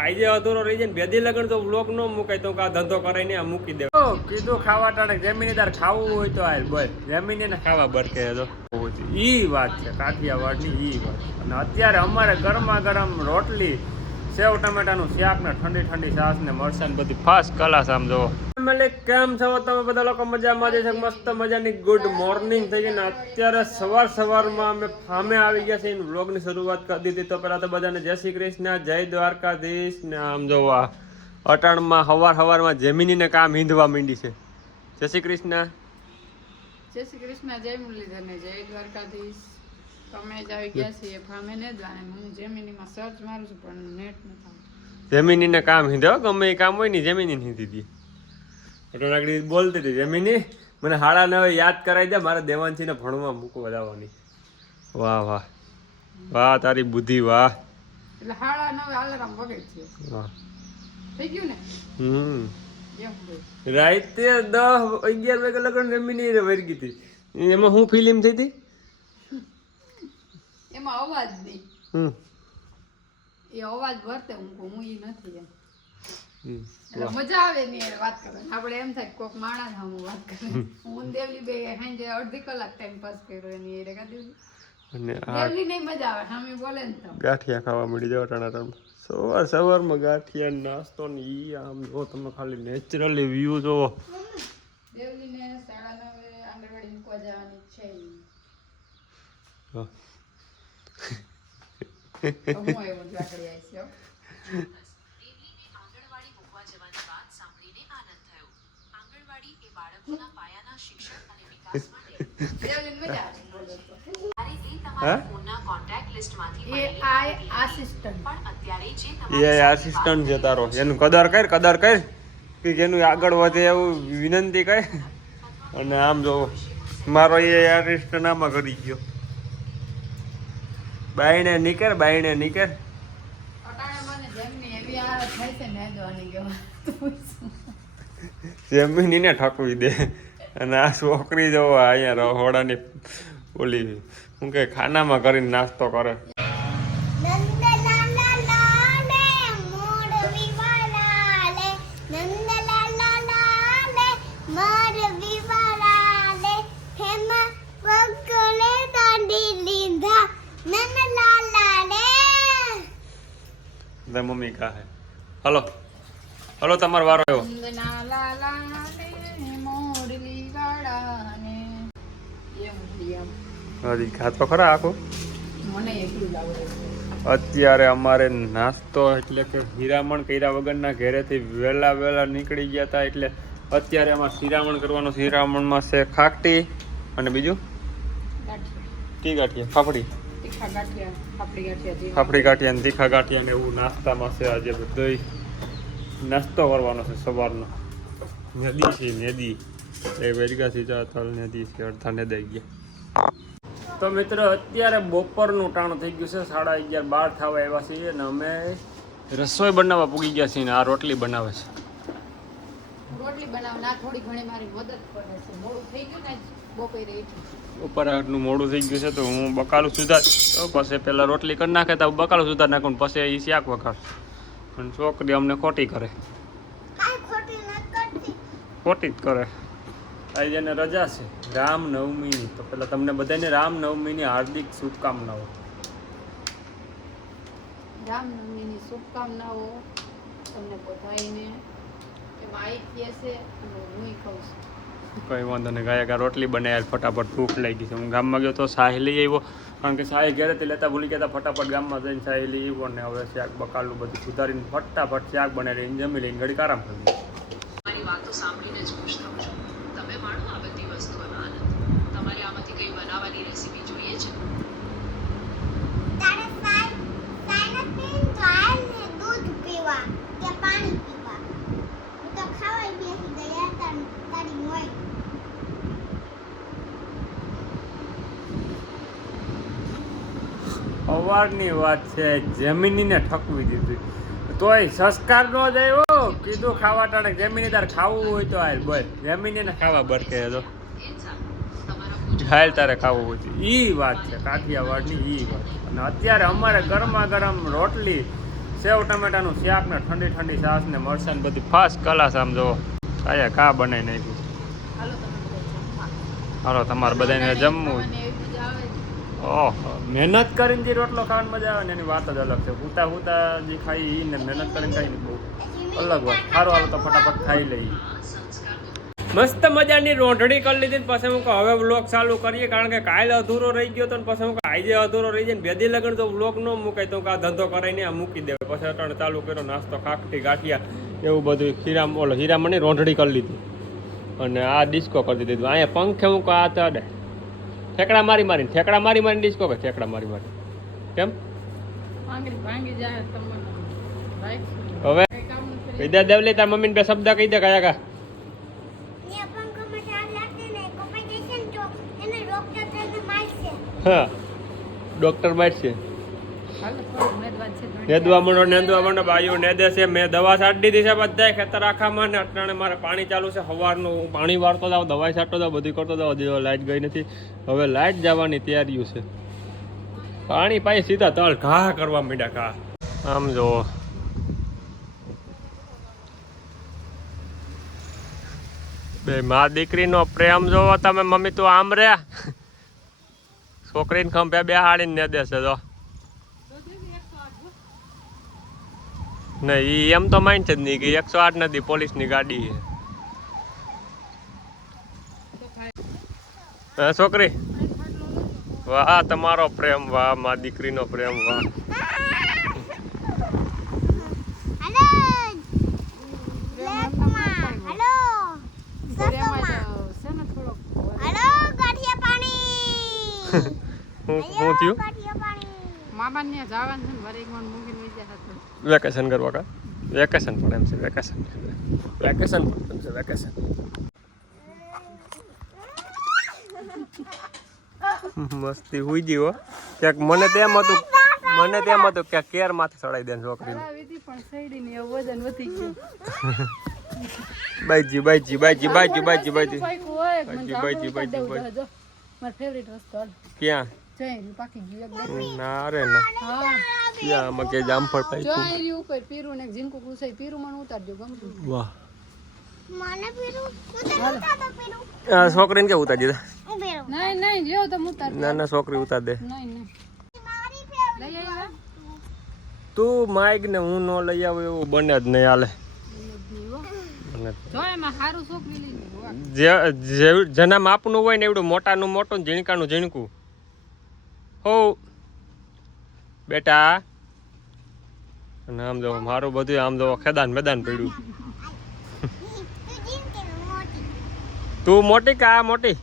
આજે અધૂરો રહી જાય ને બેદી લગન તો બ્લોક નો મુકાય તો કા ધંધો કરે ને મૂકી દે કીધું ખાવા ટાણે જમીને તાર ખાવું હોય તો હાલ બોલ જમીને ને ખાવા બરકે તો ઈ વાત છે કાઠિયાવાડ ની ઈ વાત. અને અત્યારે અમારે ગરમા ગરમ રોટલી સેવ ટમેટાનું શાક ને ઠંડી ઠંડી છાશ ને મરચાં બધી ફાસ્ટ ક્લાસ આમ જો કેમ છો તમે બધા લોકો મજામાં છે? મસ્ત મજાની ગુડ મોર્નિંગ થઈ ગઈ ને અત્યારે સવારમાં અમે ફામે આવી ગયા છે વ્લોગની શરૂઆત કરી દીધી. તો પહેલા તો બધાને જય શ્રી કૃષ્ણ, જય દ્વારકાધીશ ને આમ જોવા અટાણમાં સવારમાં જમીનીને કામ હિંધવા માંડી છે. જય શ્રી કૃષ્ણ, જય શ્રી કૃષ્ણ, જય મુરલીધર ને જય દ્વારકાધીશ. તમે જ આવી ગયા છીએ ફામે ને દ્વાને હું જમીનીમાં સર્ચ મારું છું પણ નેટ ન થાય. જમીનીને કામ હિંધો ગમે એ કામ હોય ને જમીની હિંધી હતી. એટલે બોલતી હતી જમીની મને 9:30 યાદ કરાવી દે મારે દેવાંશીને ભણવા મૂકવા જવાની. વાહ વાહ વાહ તારી બુદ્ધિ વાહ. એટલે 9:30 અલાર્મ વગે છે. વાહ થઈ ગયું ને. રાતે 10-11 વાગે લગન જમીની વરગી હતી. એમાં હું ફિલ્મ થઈ હતી એમાં અવાજ નહીં. એ અવાજ વર્તે હું ઈ નથી એમ. મજા આવે ને વાત કરવાની. આપણે એમ થાય કોક માણસ હું વાત કરે. હું દેવલી બે સાંજે અડધી કલાક ટાઈમ પાસ કર્યો એની એ રેખા દેવલી. અને દેવલી નહીં મજા આવે સામે બોલે ને તો ગાંઠિયા ખાવા મળી જાવ ટાણા સવારમાં ગાંઠિયા નાસ્તો ને ઈ આમ જો તમે ખાલી નેચરલી વ્યૂ જોવો. દેવલી ને 9:30 આંગણવાડી મૂકવા જવાની છે. હું આવ્યો લાકડી આવી છે. આસિસ્ટન્ટ છે તારો એનું કદર કર કે જેનું આગળ વધે એવું વિનંતી કર. અને આમ જો મારો એ આસિસ્ટન્ટ આમાં કરી ગયો. બાયણે નીકળ જમીનીને ઠકવી દે. અને આ છોકરી જો અહીંયા રહોડાની ઓલી શું કે ખાનામાં કરીને નાસ્તો કરે. મમ્મી કા હે હલો હલો તમારો વારો આવ્યો. હજી ખાતો ખરા આખો. અત્યારે અમારે નાસ્તો એટલે કે હીરામણ કર્યા વગરના ઘરેથી વહેલા નીકળી ગયા હતા. એટલે અત્યારે આમાં શિરામણ કરવાનો. શિરામણમાં છે ખાકટી અને બીજું તી ગાંઠિયા ફાફડી ગાંઠિયા ને તીખા ગાંઠિયા ને એવું નાસ્તામાં છે. આજે બધો નાસ્તો કરવાનો છે સવારનો. નદી છે નદી એ વેરગાથી તલ નદી છે અડધા ને દઈ ગયા. તો મિત્રો અત્યારે બપોરનું ટાણું થઈ ગયું છે. 11:30 12 થવા આવ્યા છીએ અને અમે રસોઈ બનાવવા પૂગી ગયા છીએ. ને આ રોટલી બનાવે છે. રોટલી બનાવના થોડી ઘણી મારી મદદ કરે છે. મોડું થઈ ગયું ને બપોરે બપોરનું મોડું થઈ ગયું છે તો હું બકાલું સુધાર પછી પહેલાં રોટલી કરી નાખે તો બકાલું સુધાર નાખું પછી એ શાક વઘાર. અને છોકરી અમને ખોટી કરે. ખોટી જ કરે. આજે એને રજા છે રામનવમીની. તો પેલા તમને બધાને રામનવમીની હાર્દિક શુભકામનાઓ. રામનવમીની શુભકામનાઓ તમને બધાને. એમાં આઈ કહે છે અને હું ખાઉં છું. કંઈ વાંધો નહીં. ગાયકા રોટલી બનાવ્યા ફટાફટ ભૂખ લાગી છે. હું ગામમાં ગયો તો સાહી લઈ આવ્યો કારણ કે સાહી ઘરેથી લેતા ભૂલી ગયા હતા. ફટાફટ ગામમાં જઈને સાહી લઈ આવ્યો ને હવે શાક બકાલું બધું સુધારીને ફટાફટ શાક બનાવીને જમી લઈને ઘડીક આરામ કરી. મારી વાતો સાંભળીને જ ખુશ થાઉં છું. તમે માણો આ બધી વસ્તુઓનો આનંદ. તમારે આમાંથી કંઈ બનાવવાની રેસીપી જોઈએ છે? દૂધ પીવા કે પાણી પીવા હું તો ખાવાય બેસી ગયા તારી મોય. અવારની વાત છે જમીનીને ઠકવી દીધી તોય સંસ્કાર નો જાય. કીધું ખાવા ટાણે જમીની તાર ખાવું હોય તો હાલ બોલ જમીનીને ખાવા બરકે તો. હાલ તારે ખાવું હોય તો. ઈ વાત છે કાઠિયાવાડની, ઈ વાત. અને અત્યારે અમારે ગરમા ગરમ રોટલી, સેવ ટમેટાનું શાક ને ઠંડી ઠંડી છાશ ને મરચાં ને બધી ફાસ્ટ ક્લાસ આમ જો આયા કા બનાવી નાખ્યું. હાલો તમારે બધાને જમવું. મને એવી મજા આવે છે. ઓહો, મહેનત કરીને જે રોટલો ખાવાની મજા આવે ને એની વાત જ અલગ છે. હુતા હુતા જે ખાઈ ઈ ને મહેનત કરીને ખાઈ ને બહુ અલગ વાત. સારું હાલો તો ફટાફટ ખાઈ લઈએ. મસ્ત મજાની રોંઢણી કરી લીધી ને પછી હું કહું હવે વ્લોગ ચાલુ કરીએ, કારણ કે કાલે અધૂરો રહી ગયો તો ને પછી હું કહું આજે અધૂરો રહી જાય ને બે દી લગન તો વ્લોગ ન મૂકાય તો આ ધંધો કરાઈને આ મૂકી દેવાય. પછી અટાણે ચાલુ કર્યો નાસ્તો, ખાખટી ગાંઠિયા એવું બધું. હીરામણી રોંઢણી કરી લીધી અને આ ડિસ્કો કરી દીધું. અહીંયા પંખે હું કહું આ તડે ઠેકડા મારી મારીને ડિસ્કો કે ઠેકડા મારી મારી કેમ ભાંગી જાય તમને હવે વિદ્યા દેવલી તાર મમ્મીને બે શબ્દ કહી દે કયા કા. ને પંખમાં ચાલ લાગશે ને કપાઈ જશે ને તો એને ડોક્ટર તને મારશે. હા ડોક્ટર મારશે. હાલો થોડું મેદવાન છે થોડી. નેંદવા માંડો બાયું નેદે છે. મેં દવા છાંટી દીધી છે બધા ખેતર આખામાં ને અટાણે મારે પાણી ચાલુ છે સવારનું. હું પાણી વાળતો જાઉં, દવાઈ છાંટતો જાઉં, બધું કરતો જાઉં. હજી લાઇટ ગઈ નથી. હવે લાઇટ જવાની તૈયારીઓ છે. પાણી પાઈ સીધા તળ ઘા કરવા માંડ્યા ઘા. આમ જો બે મા દીકરીનો પ્રેમ જોવો તમે. મમ્મી તું આમ રે છોકરીને ખંભે બે હાડીને ને દેશે જો. નહીં ઈ એમ તો માઇન્ડ છે જ નહીં કે 108 નથી, પોલીસની ગાડી છે. હા છોકરી વાહ તમારો પ્રેમ, વાહ મા દીકરીનો પ્રેમ, વાહ. હેલો લેકમાં હેલો હેલો ગાંઠિયા પાણી. હું થયું ગાંઠિયા પાણી. મામા ને જવાનું છે ને વરેગમાં મૂકીને વઈ જાય હતો. વેકેશન કરવા કા વેકેશન પણ એમ છે વેકેશન પણ એમ છે વેકેશન. મસ્તી હુઈ ગઈ હો. ક્યાંક મને તેમ હતું કે કેર માથે ચડાઈ દે છોકરીને. વિધિ પણ સૈડી ને વજન વધી ગયું. બાઈજી હોય મને મારી ફેવરિટ વસ્તુ ક્યાં જઈ પાકી ગયું ના રે ના હા ક્યાં આમાં કે જામફળ પાઈ જોઈ ઉપર પીરું ને જીનકો કુસાઈ પીરું મને ઉતાર દો ગમતું. વાહ મને પીરું ઉતાર પીરું. આ છોકરીને કે ઉતાર દીધા. ઉભેરો નહીં જેવો તો ઉતાર ના છોકરી ઉતાર દે. નહીં મારી ફેવરિટ. લઈ આવ્યા તું માઈક ને હું ન લઈ આવું એવું બને જ નહીં હાલે. જો એમાં સારું છોકરી લઈ જેના માપનું હોય ને એવડું મોટાનું મોટું ને ઝીણકાનું ઝીણકું હો બેટા. અને આમ જો મારું બધું આમ જો ખેદાન મેદાન પડ્યું. તું મોટી કે આ મોટી?